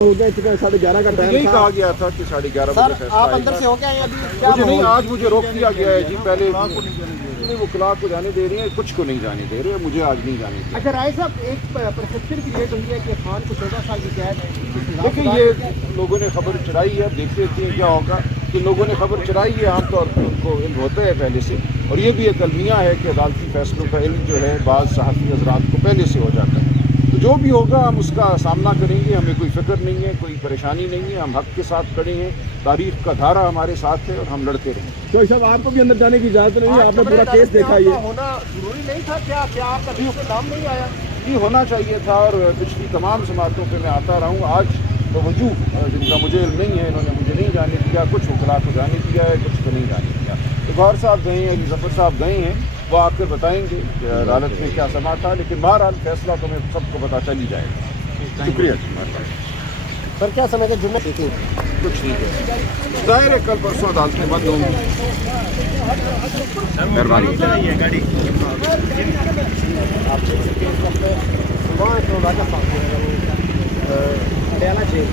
हो गया, 11:30 का टाइम यही था। कहा गया था कि 11:30 बजे फैसला आप आएगा। अंदर से हो क्या अभी क्या मुझे नहीं, माहौल? आज मुझे रोक दिया गया है जी। पहले नहीं, वो क्लास को जाने दे रही है, कुछ को नहीं जाने दे रहे, मुझे आज नहीं जाने दिया। अच्छा राय साहब, एक परसेप्शन क्रिएट हुई है कि खान को 14 साल की कैद है। देखिए, ये लोगों ने खबर चलाई है, अब देखते हैं क्या होगा। कि लोगों ने खबर चलाई है, आमतौर पर उनको इल्म होता है पहले से, और ये भी एक अलमिया है कि अदालती फैसलों का इल्म जो है बाज़ सहाफ़ी हज़रात को पहले से हो जाता है। तो जो भी होगा हम उसका सामना करेंगे, हमें कोई फिक्र नहीं है, कोई परेशानी नहीं है, हम हक़ के साथ खड़े हैं, तारीख़ का धारा हमारे साथ है और हम लड़ते रहेंगे। तो साहब आपको भी अंदर जाने की इजाज़त नहीं है, आपने पूरा केस देखा ये। होना जरूरी नहीं था क्या? क्या आपका भी नाम नहीं आया? ये होना चाहिए था, और पिछली तमाम समातों पे मैं आता रहा हूँ। आज बावजूद जिनका मुझे इल्म नहीं है, इन्होंने मुझे नहीं जाने दिया, कुछ वकला को जाने दिया है, कुछ को नहीं जाने दिया। तो गौर साहब गए हैं, अली ज़फ़र साहब गए हैं, वो आकर बताएंगे कि अदालत में क्या समा था, लेकिन बहरहाल फैसला तो हमें सबको पता चल ही जाएगा। शुक्रिया जी। सर क्या समय का जुम्मे थी? कुछ नहीं है, ज़ाहिर है कल परसों अदालतें बंद होंगी। मेहरबानी। पटियाला जेल